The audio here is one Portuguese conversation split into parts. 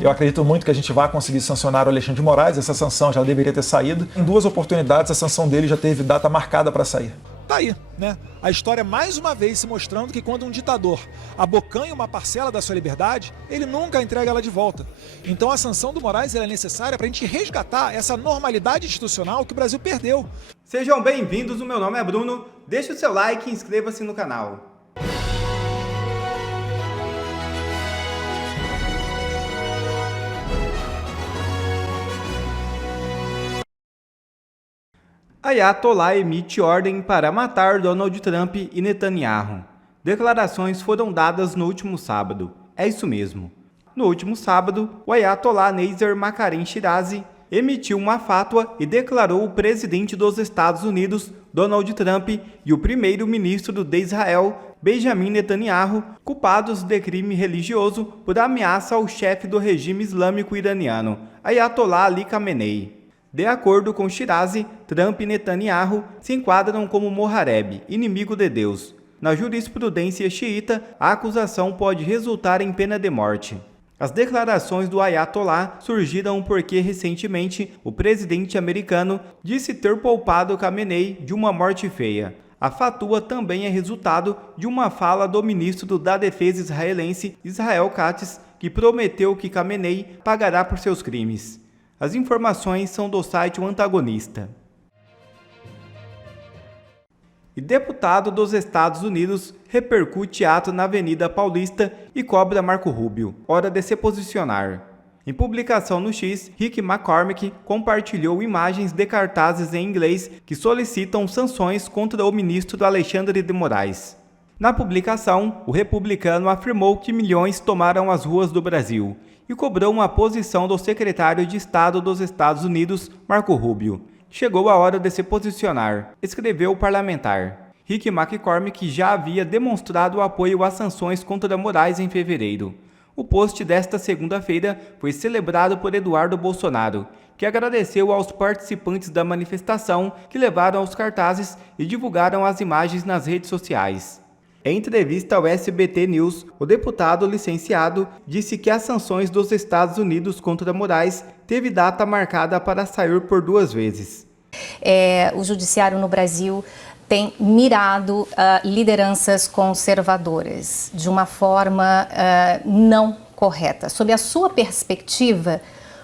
Eu acredito muito que a gente vai conseguir sancionar o Alexandre de Moraes, essa sanção já deveria ter saído. Em 2 oportunidades, a sanção dele já teve data marcada para sair. Tá aí, né? A história mais uma vez se mostrando que quando um ditador abocanha uma parcela da sua liberdade, ele nunca entrega ela de volta. Então a sanção do Moraes é necessária para a gente resgatar essa normalidade institucional que o Brasil perdeu. Sejam bem-vindos, o meu nome é Bruno, deixe o seu like e inscreva-se no canal. Ayatollah emite ordem para matar Donald Trump e Netanyahu. Declarações foram dadas no último sábado. É isso mesmo. No último sábado, o Ayatollah Nezer Makarem Shirazi emitiu uma fátua e declarou o presidente dos Estados Unidos, Donald Trump, e o primeiro-ministro de Israel, Benjamin Netanyahu, culpados de crime religioso por ameaça ao chefe do regime islâmico iraniano, Ayatollah Ali Khamenei. De acordo com Shirazi, Trump e Netanyahu se enquadram como Mohareb, inimigo de Deus. Na jurisprudência xiita, a acusação pode resultar em pena de morte. As declarações do Ayatollah surgiram porque recentemente o presidente americano disse ter poupado Khamenei de uma morte feia. A fatua também é resultado de uma fala do ministro da Defesa israelense, Israel Katz, que prometeu que Khamenei pagará por seus crimes. As informações são do site O Antagonista. E deputado dos Estados Unidos repercute ato na Avenida Paulista e cobra Marco Rubio. Hora de se posicionar. Em publicação no X, Rick McCormick compartilhou imagens de cartazes em inglês que solicitam sanções contra o ministro Alexandre de Moraes. Na publicação, o republicano afirmou que milhões tomaram as ruas do Brasil e cobrou uma posição do secretário de Estado dos Estados Unidos, Marco Rubio. Chegou a hora de se posicionar, escreveu o parlamentar. Rick McCormick já havia demonstrado apoio às sanções contra Moraes em fevereiro. O post desta segunda-feira foi celebrado por Eduardo Bolsonaro, que agradeceu aos participantes da manifestação que levaram os cartazes e divulgaram as imagens nas redes sociais. Em entrevista ao SBT News, o deputado licenciado disse que as sanções dos Estados Unidos contra Moraes teve data marcada para sair por 2 vezes. O judiciário no Brasil tem mirado lideranças conservadoras de uma forma não correta. Sob a sua perspectiva,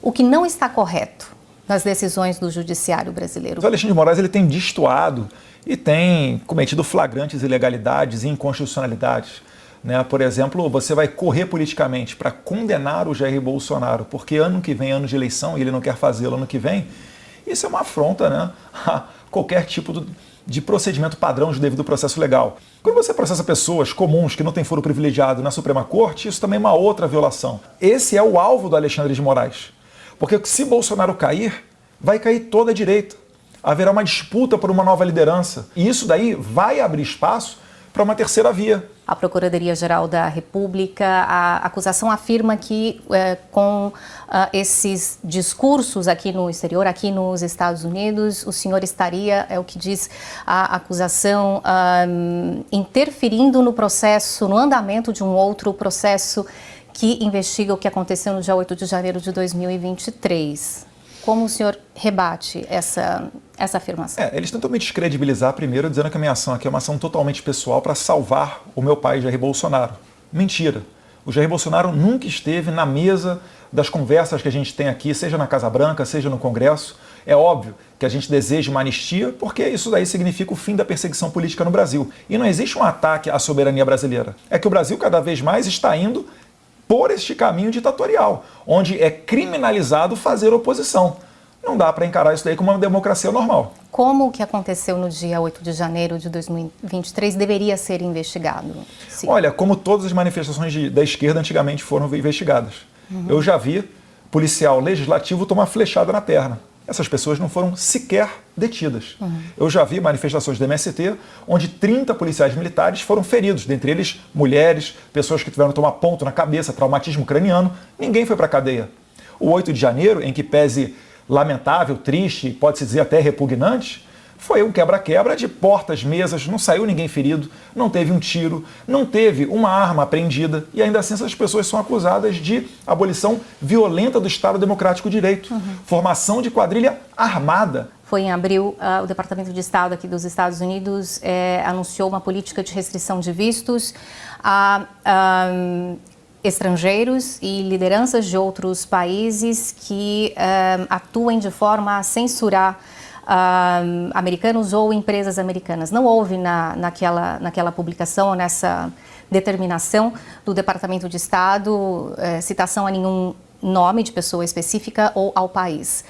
o que não está correto nas decisões do judiciário brasileiro? O Alexandre de Moraes ele tem destoado e tem cometido flagrantes ilegalidades e inconstitucionalidades. Né? Por exemplo, você vai correr politicamente para condenar o Jair Bolsonaro, porque ano que vem, ano de eleição, e ele não quer fazê-lo ano que vem. Isso é uma afronta, né, a qualquer tipo de procedimento padrão de devido processo legal. Quando você processa pessoas comuns que não têm foro privilegiado na Suprema Corte, isso também é uma outra violação. Esse é o alvo do Alexandre de Moraes. Porque se Bolsonaro cair, vai cair toda a direita. Haverá uma disputa por uma nova liderança. E isso daí vai abrir espaço para uma terceira via. A Procuradoria-Geral da República, a acusação afirma que com esses discursos aqui no exterior, aqui nos Estados Unidos, o senhor estaria, é o que diz a acusação, interferindo no processo, no andamento de um outro processo que investiga o que aconteceu no dia 8 de janeiro de 2023. Como o senhor rebate essa afirmação? Eles tentam me descredibilizar primeiro, dizendo que a minha ação aqui é uma ação totalmente pessoal para salvar o meu pai, Jair Bolsonaro. Mentira. O Jair Bolsonaro nunca esteve na mesa das conversas que a gente tem aqui, seja na Casa Branca, seja no Congresso. É óbvio que a gente deseja uma anistia, porque isso daí significa o fim da perseguição política no Brasil. E não existe um ataque à soberania brasileira. É que o Brasil cada vez mais está indo por este caminho ditatorial, onde é criminalizado fazer oposição. Não dá para encarar isso daí como uma democracia normal. Como o que aconteceu no dia 8 de janeiro de 2023 deveria ser investigado? Sim. Olha, como todas as manifestações da esquerda antigamente foram investigadas. Eu já vi policial legislativo tomar flechada na perna. Essas pessoas não foram sequer detidas. Eu já vi manifestações do MST onde 30 policiais militares foram feridos, dentre eles mulheres, pessoas que tiveram que tomar ponto na cabeça, traumatismo craniano. Ninguém foi para a cadeia. O 8 de janeiro, em que pese lamentável, triste, pode-se dizer até repugnante, Foi um quebra-quebra de portas, mesas, não saiu ninguém ferido, não teve um tiro, não teve uma arma apreendida e ainda assim essas pessoas são acusadas de abolição violenta do Estado Democrático de Direito, formação de quadrilha armada. Foi em abril, o Departamento de Estado aqui dos Estados Unidos anunciou uma política de restrição de vistos a estrangeiros e lideranças de outros países que atuem de forma a censurar americanos ou empresas americanas. Não houve naquela publicação, nessa determinação do Departamento de Estado, citação a nenhum nome de pessoa específica ou ao país.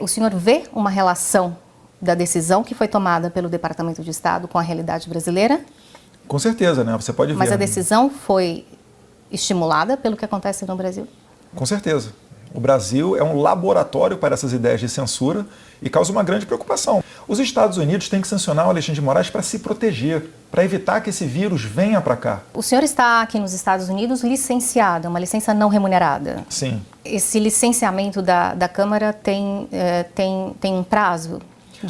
O senhor vê uma relação da decisão que foi tomada pelo Departamento de Estado com a realidade brasileira? Com certeza, né? Você pode ver. Mas a decisão foi estimulada pelo que acontece no Brasil? Com certeza. O Brasil é um laboratório para essas ideias de censura e causa uma grande preocupação. Os Estados Unidos têm que sancionar o Alexandre de Moraes para se proteger, para evitar que esse vírus venha para cá. O senhor está aqui nos Estados Unidos licenciado, uma licença não remunerada. Sim. Esse licenciamento da Câmara tem um prazo?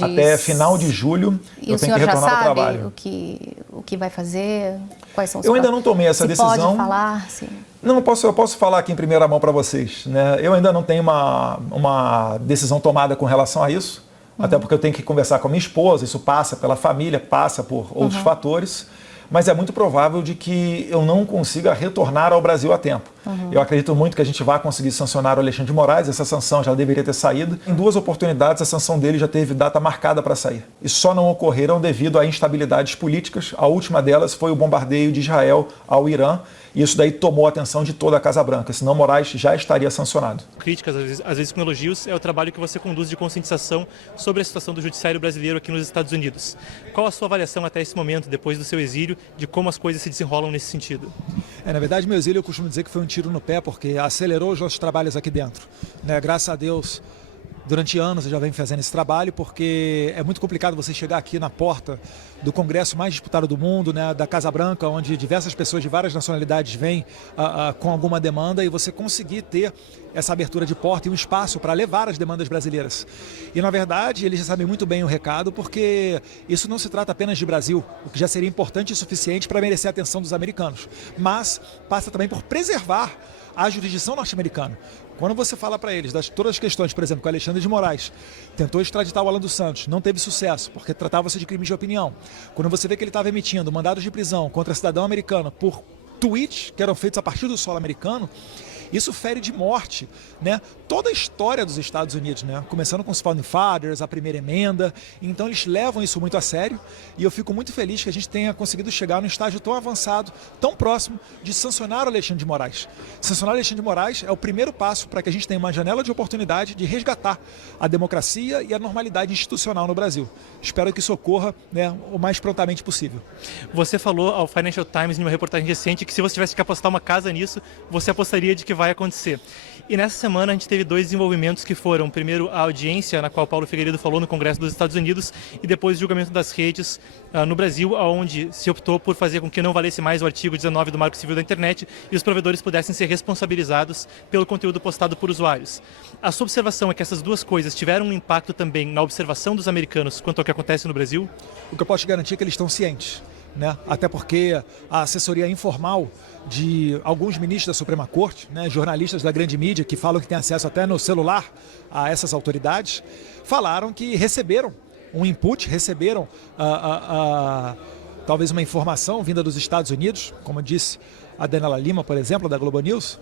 Até final de julho eu tenho que retornar ao trabalho. E o senhor já sabe o que vai fazer? Quais são os Eu ainda não tomei essa decisão. Pode falar? Sim. Não, eu posso falar aqui em primeira mão para vocês, né? Eu ainda não tenho uma decisão tomada com relação a isso, até porque eu tenho que conversar com a minha esposa, isso passa pela família, passa por outros fatores, mas é muito provável de que eu não consiga retornar ao Brasil a tempo. Eu acredito muito que a gente vai conseguir sancionar o Alexandre de Moraes, essa sanção já deveria ter saído. Em 2 oportunidades, a sanção dele já teve data marcada para sair. E só não ocorreram devido a instabilidades políticas. A última delas foi o bombardeio de Israel ao Irã, e isso daí tomou a atenção de toda a Casa Branca, senão Moraes já estaria sancionado. Críticas, às vezes com elogios, é o trabalho que você conduz de conscientização sobre a situação do judiciário brasileiro aqui nos Estados Unidos. Qual a sua avaliação até esse momento, depois do seu exílio, de como as coisas se desenrolam nesse sentido? Na verdade, meu exílio eu costumo dizer que foi um tiro no pé, porque acelerou os nossos trabalhos aqui dentro. Graças a Deus, durante anos eu já venho fazendo esse trabalho, porque é muito complicado você chegar aqui na porta do Congresso mais disputado do mundo, da Casa Branca, onde diversas pessoas de várias nacionalidades vêm com alguma demanda, e você conseguir ter essa abertura de porta e um espaço para levar as demandas brasileiras. E, na verdade, eles já sabem muito bem o recado, porque isso não se trata apenas de Brasil, o que já seria importante e suficiente para merecer a atenção dos americanos, mas passa também por preservar a jurisdição norte-americana. Quando você fala para eles das todas as questões, por exemplo, que o Alexandre de Moraes tentou extraditar o Alan dos Santos, não teve sucesso, porque tratava-se de crimes de opinião. Quando você vê que ele estava emitindo mandados de prisão contra cidadão americano por tweets que eram feitos a partir do solo americano, isso fere de morte, toda a história dos Estados Unidos, começando com os Founding Fathers, a primeira emenda. Então eles levam isso muito a sério, e eu fico muito feliz que a gente tenha conseguido chegar num estágio tão avançado, tão próximo de sancionar o Alexandre de Moraes. Sancionar o Alexandre de Moraes é o primeiro passo para que a gente tenha uma janela de oportunidade de resgatar a democracia e a normalidade institucional no Brasil. Espero que isso ocorra o mais prontamente possível. Você falou ao Financial Times, em uma reportagem recente, que se você tivesse que apostar uma casa nisso, você apostaria de que vai acontecer. E nessa semana a gente teve 2 desenvolvimentos que foram, primeiro, a audiência na qual Paulo Figueiredo falou no Congresso dos Estados Unidos, e depois o julgamento das redes no Brasil, onde se optou por fazer com que não valesse mais o artigo 19 do Marco Civil da Internet e os provedores pudessem ser responsabilizados pelo conteúdo postado por usuários. A sua observação é que essas 2 coisas tiveram um impacto também na observação dos americanos quanto ao que acontece no Brasil? O que eu posso te garantir é que eles estão cientes. Até porque a assessoria informal de alguns ministros da Suprema Corte, jornalistas da grande mídia que falam que têm acesso até no celular a essas autoridades, falaram que receberam um input, receberam talvez uma informação vinda dos Estados Unidos, como disse a Daniela Lima, por exemplo, da Globo News,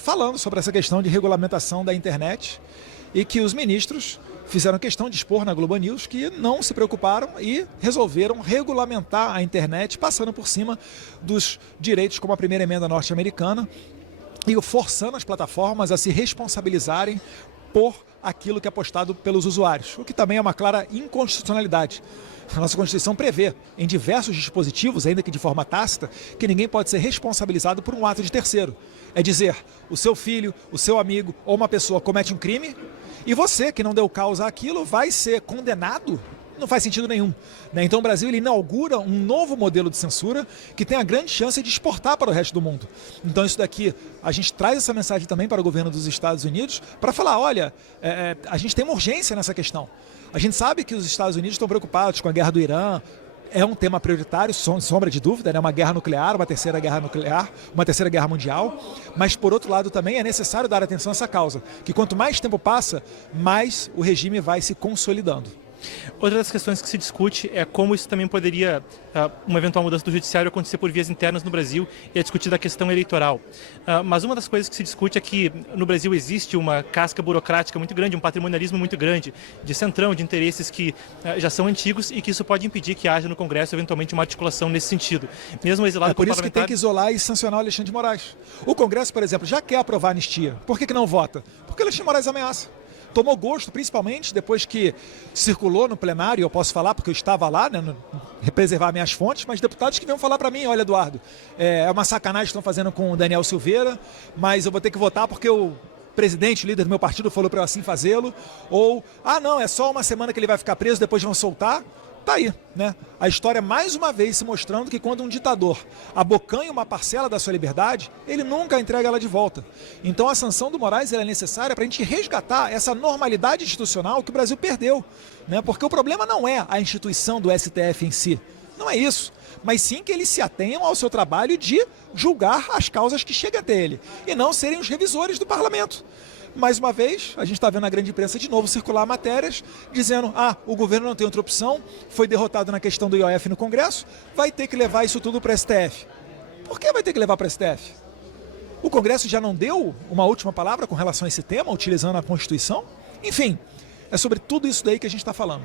falando sobre essa questão de regulamentação da internet, e que os ministros fizeram questão de expor na Globo News que não se preocuparam e resolveram regulamentar a internet, passando por cima dos direitos como a primeira emenda norte-americana e forçando as plataformas a se responsabilizarem por aquilo que é postado pelos usuários, o que também é uma clara inconstitucionalidade. A nossa Constituição prevê, em diversos dispositivos, ainda que de forma tácita, que ninguém pode ser responsabilizado por um ato de terceiro. É dizer, o seu filho, o seu amigo ou uma pessoa comete um crime, e você, que não deu causa àquilo, vai ser condenado não faz sentido nenhum, né? Então o Brasil ele inaugura um novo modelo de censura que tem a grande chance de exportar para o resto do mundo. Então isso daqui, a gente traz essa mensagem também para o governo dos Estados Unidos para falar, olha, a gente tem uma urgência nessa questão. A gente sabe que os Estados Unidos estão preocupados com a guerra do Irã, é um tema prioritário, sem sombra de dúvida, né? Uma guerra nuclear, uma terceira guerra nuclear, uma terceira guerra mundial, mas por outro lado também é necessário dar atenção a essa causa, que quanto mais tempo passa, mais o regime vai se consolidando. Outra das questões que se discute é como isso também poderia, uma eventual mudança do judiciário acontecer por vias internas no Brasil e é discutida a questão eleitoral. Mas uma das coisas que se discute é que no Brasil existe uma casca burocrática muito grande, um patrimonialismo muito grande, de centrão, de interesses que já são antigos e que isso pode impedir que haja no Congresso eventualmente uma articulação nesse sentido. Mesmo exilado por isso que tem que isolar e sancionar o Alexandre de Moraes. O Congresso, por exemplo, já quer aprovar a anistia. Por que não vota? Porque o Alexandre de Moraes ameaça. Tomou gosto, principalmente depois que circulou no plenário, eu posso falar porque eu estava lá, né, preservar minhas fontes, mas deputados que vinham falar para mim, olha, Eduardo, é uma sacanagem que estão fazendo com o Daniel Silveira, mas eu vou ter que votar porque o presidente, o líder do meu partido, falou para eu assim fazê-lo, ou, não, é só uma semana que ele vai ficar preso, depois vão soltar. Tá aí, né? A história mais uma vez se mostrando que quando um ditador abocanha uma parcela da sua liberdade, ele nunca entrega ela de volta. Então a sanção do Moraes é necessária para a gente resgatar essa normalidade institucional que o Brasil perdeu, né? Porque o problema não é a instituição do STF em si, não é isso, mas sim que eles se atenham ao seu trabalho de julgar as causas que chegam até ele, e não serem os revisores do parlamento. Mais uma vez, a gente está vendo na grande imprensa de novo circular matérias dizendo o governo não tem outra opção, foi derrotado na questão do IOF no Congresso, vai ter que levar isso tudo para o STF. Por que vai ter que levar para o STF? O Congresso já não deu uma última palavra com relação a esse tema, utilizando a Constituição? Enfim, é sobre tudo isso daí que a gente está falando.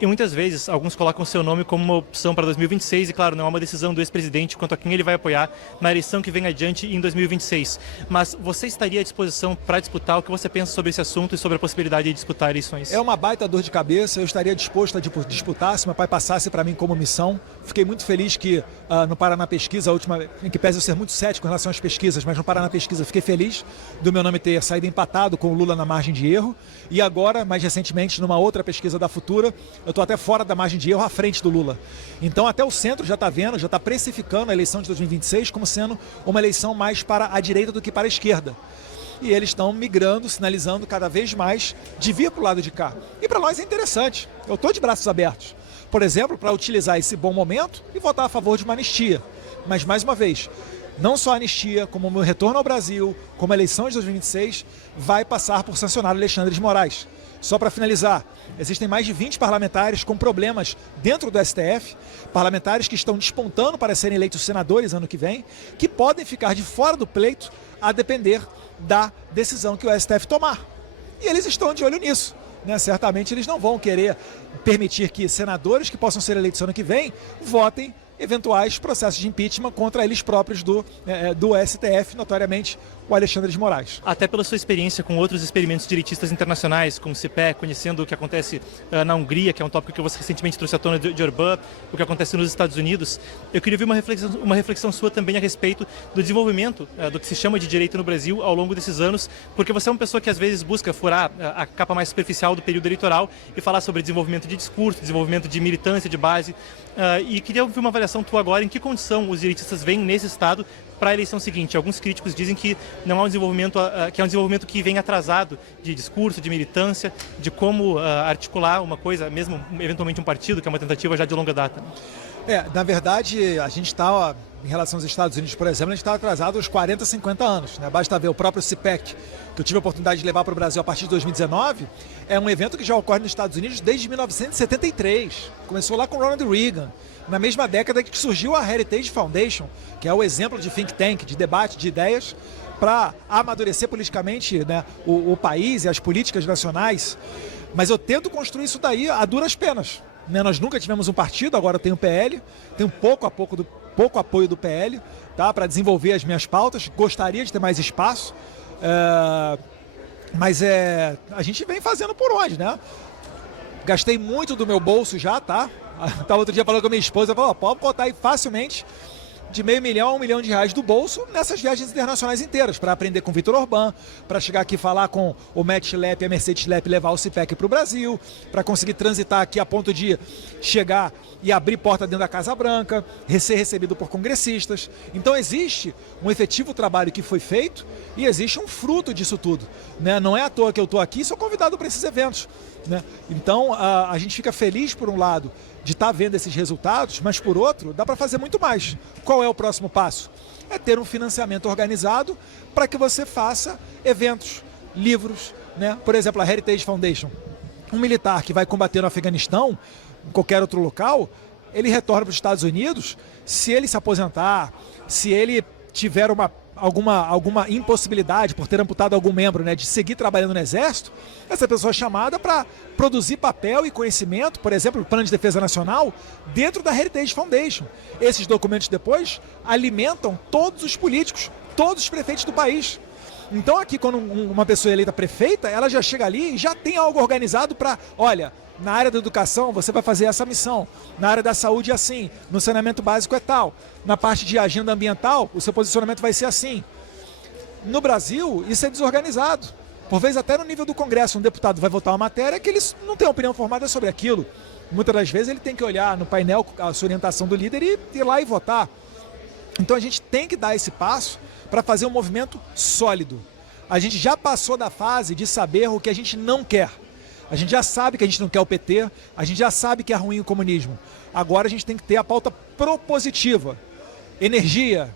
E muitas vezes, alguns colocam seu nome como uma opção para 2026 e, claro, não é uma decisão do ex-presidente quanto a quem ele vai apoiar na eleição que vem adiante em 2026. Mas você estaria à disposição para disputar? O que você pensa sobre esse assunto e sobre a possibilidade de disputar eleições? É uma baita dor de cabeça, eu estaria disposto a disputar se meu pai passasse para mim como missão. Fiquei muito feliz que no Paraná Pesquisa, a última, em que pese eu ser muito cético em relação às pesquisas, mas no Paraná Pesquisa fiquei feliz do meu nome ter saído empatado com o Lula na margem de erro. E agora, mais recentemente, numa outra pesquisa da Futura, eu estou até fora da margem de erro à frente do Lula. Então até o centro já está vendo, já está precificando a eleição de 2026 como sendo uma eleição mais para a direita do que para a esquerda. E eles estão migrando, sinalizando cada vez mais de vir para o lado de cá. E para nós é interessante, eu estou de braços abertos. Por exemplo, para utilizar esse bom momento e votar a favor de uma anistia. Mas mais uma vez, não só a anistia, como o meu retorno ao Brasil, como a eleição de 2026, vai passar por sancionar o Alexandre de Moraes. Só para finalizar, existem mais de 20 parlamentares com problemas dentro do STF, parlamentares que estão despontando para serem eleitos senadores ano que vem, que podem ficar de fora do pleito a depender da decisão que o STF tomar. E eles estão de olho nisso, né? Certamente eles não vão querer permitir que senadores que possam ser eleitos ano que vem votem eventuais processos de impeachment contra eles próprios do STF, notoriamente o Alexandre de Moraes. Até pela sua experiência com outros experimentos direitistas internacionais, como o CIPEC, conhecendo o que acontece na Hungria, que é um tópico que você recentemente trouxe à tona de Orbán, o que acontece nos Estados Unidos, eu queria ouvir uma reflexão sua também a respeito do desenvolvimento do que se chama de direito no Brasil ao longo desses anos, porque você é uma pessoa que às vezes busca furar a capa mais superficial do período eleitoral e falar sobre desenvolvimento de discurso, desenvolvimento de militância, de base, e queria ouvir uma avaliação tua agora em que condição os direitistas veem nesse estado para a eleição seguinte. Alguns críticos dizem que não há um desenvolvimento, que é um desenvolvimento que vem atrasado de discurso, de militância, de como articular uma coisa, mesmo eventualmente um partido, que é uma tentativa já de longa data. Na verdade, a gente está, em relação aos Estados Unidos, por exemplo, a gente está atrasado uns 40, 50 anos, né? Basta ver o próprio CIPEC, que eu tive a oportunidade de levar para o Brasil a partir de 2019, é um evento que já ocorre nos Estados Unidos desde 1973. Começou lá com Ronald Reagan, na mesma década que surgiu a Heritage Foundation, que é o exemplo de think tank, de debate de ideias, para amadurecer politicamente, né, o país e as políticas nacionais. Mas eu tento construir isso daí a duras penas. Né? Nós nunca tivemos um partido, agora tem o PL, tem pouco apoio do PL, tá, para desenvolver as minhas pautas, gostaria de ter mais espaço, mas a gente vem fazendo por onde, né? Gastei muito do meu bolso já, tá? Estava outro dia falando com a minha esposa, falou, pode botar aí facilmente de R$500 mil a R$1 milhão do bolso nessas viagens internacionais inteiras, para aprender com o Vitor Orbán, para chegar aqui e falar com o Matt Schlapp e a Mercedes Schlapp e levar o CPEC para o Brasil, para conseguir transitar aqui a ponto de chegar e abrir porta dentro da Casa Branca, ser recebido por congressistas. Então existe um efetivo trabalho que foi feito e existe um fruto disso tudo, né? Não é à toa que eu estou aqui e sou convidado para esses eventos, né? Então a gente fica feliz, por um lado, de estar vendo esses resultados, mas por outro, dá para fazer muito mais. Qual é o próximo passo? É ter um financiamento organizado para que você faça eventos, livros, né? Por exemplo, a Heritage Foundation. Um militar que vai combater no Afeganistão, em qualquer outro local, ele retorna para os Estados Unidos, se ele se aposentar, se ele tiver alguma impossibilidade por ter amputado algum membro, né, de seguir trabalhando no Exército, essa pessoa é chamada para produzir papel e conhecimento, por exemplo, o Plano de Defesa Nacional, dentro da Heritage Foundation. Esses documentos depois alimentam todos os políticos, todos os prefeitos do país. Então aqui, quando uma pessoa é eleita prefeita, ela já chega ali e já tem algo organizado para, olha, na área da educação você vai fazer essa missão, na área da saúde é assim, no saneamento básico é tal, na parte de agenda ambiental o seu posicionamento vai ser assim. No Brasil isso é desorganizado. Por vezes até no nível do Congresso um deputado vai votar uma matéria que ele não tem opinião formada sobre aquilo. Muitas das vezes ele tem que olhar no painel a sua orientação do líder e ir lá e votar. Então a gente tem que dar esse passo para fazer um movimento sólido. A gente já passou da fase de saber o que a gente não quer. A gente já sabe que a gente não quer o PT, a gente já sabe que é ruim o comunismo. Agora a gente tem que ter a pauta propositiva. Energia,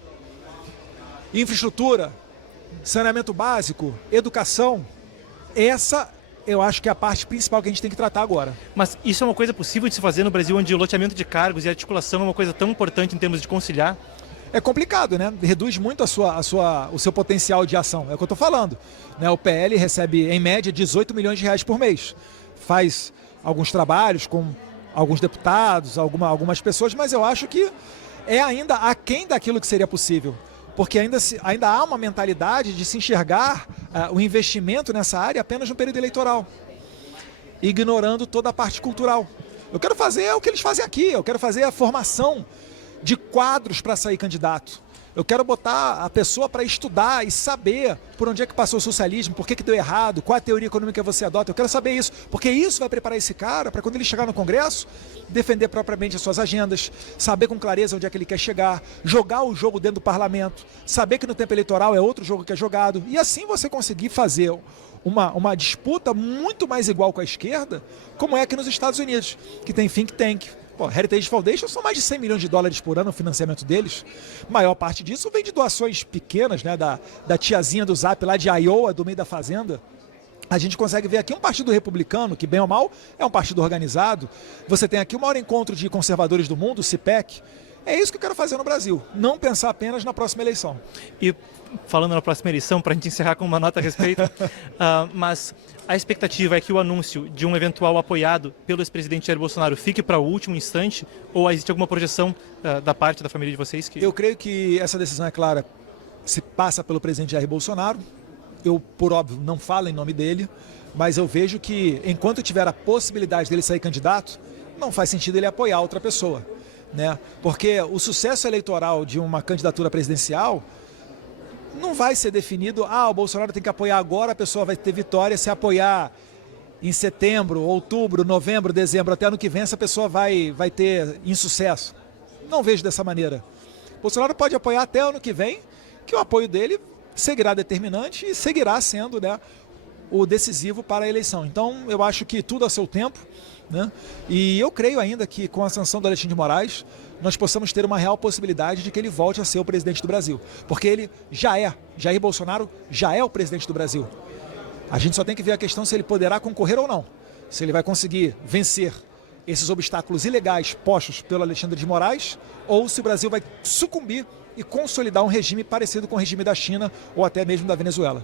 infraestrutura, saneamento básico, educação. Essa eu acho que é a parte principal que a gente tem que tratar agora. Mas isso é uma coisa possível de se fazer no Brasil, onde o loteamento de cargos e articulação é uma coisa tão importante em termos de conciliar? É complicado, né? Reduz muito o seu potencial de ação. É o que eu estou falando, né? O PL recebe, em média, R$18 milhões por mês. Faz alguns trabalhos com alguns deputados, algumas pessoas, mas eu acho que é ainda aquém daquilo que seria possível. Porque ainda há uma mentalidade de se enxergar o investimento nessa área apenas no período eleitoral, ignorando toda a parte cultural. Eu quero fazer o que eles fazem aqui, eu quero fazer a formação de quadros para sair candidato. Eu quero botar a pessoa para estudar e saber por onde é que passou o socialismo, por que deu errado, qual a teoria econômica que você adota. Eu quero saber isso, porque isso vai preparar esse cara para quando ele chegar no Congresso, defender propriamente as suas agendas, saber com clareza onde é que ele quer chegar, jogar o jogo dentro do parlamento, saber que no tempo eleitoral é outro jogo que é jogado, e assim você conseguir fazer uma disputa muito mais igual com a esquerda, como é aqui nos Estados Unidos, que tem think tank. Pô, Heritage Foundation são mais de $100 milhões por ano o financiamento deles. A maior parte disso vem de doações pequenas, né, da tiazinha do Zap lá de Iowa, do meio da fazenda. A gente consegue ver aqui um partido republicano, que bem ou mal é um partido organizado. Você tem aqui o maior encontro de conservadores do mundo, o CPEC. É isso que eu quero fazer no Brasil, não pensar apenas na próxima eleição. E falando na próxima eleição, para a gente encerrar com uma nota a respeito, mas a expectativa é que o anúncio de um eventual apoiado pelo ex-presidente Jair Bolsonaro fique para o último instante, ou existe alguma projeção da parte da família de vocês? Eu creio que essa decisão é clara, se passa pelo presidente Jair Bolsonaro. Eu, por óbvio, não falo em nome dele, mas eu vejo que enquanto tiver a possibilidade dele sair candidato, não faz sentido ele apoiar outra pessoa, né? Porque o sucesso eleitoral de uma candidatura presidencial não vai ser definido, o Bolsonaro tem que apoiar agora, a pessoa vai ter vitória, se apoiar em setembro, outubro, novembro, dezembro, até ano que vem, essa pessoa vai ter insucesso. Não vejo dessa maneira. Bolsonaro pode apoiar até ano que vem, que o apoio dele seguirá determinante e seguirá sendo, né, o decisivo para a eleição. Então, eu acho que tudo a seu tempo, né? E eu creio ainda que com a sanção do Alexandre de Moraes, nós possamos ter uma real possibilidade de que ele volte a ser o presidente do Brasil. Porque ele Jair Bolsonaro já é o presidente do Brasil. A gente só tem que ver a questão se ele poderá concorrer ou não. Se ele vai conseguir vencer esses obstáculos ilegais postos pelo Alexandre de Moraes, ou se o Brasil vai sucumbir e consolidar um regime parecido com o regime da China ou até mesmo da Venezuela.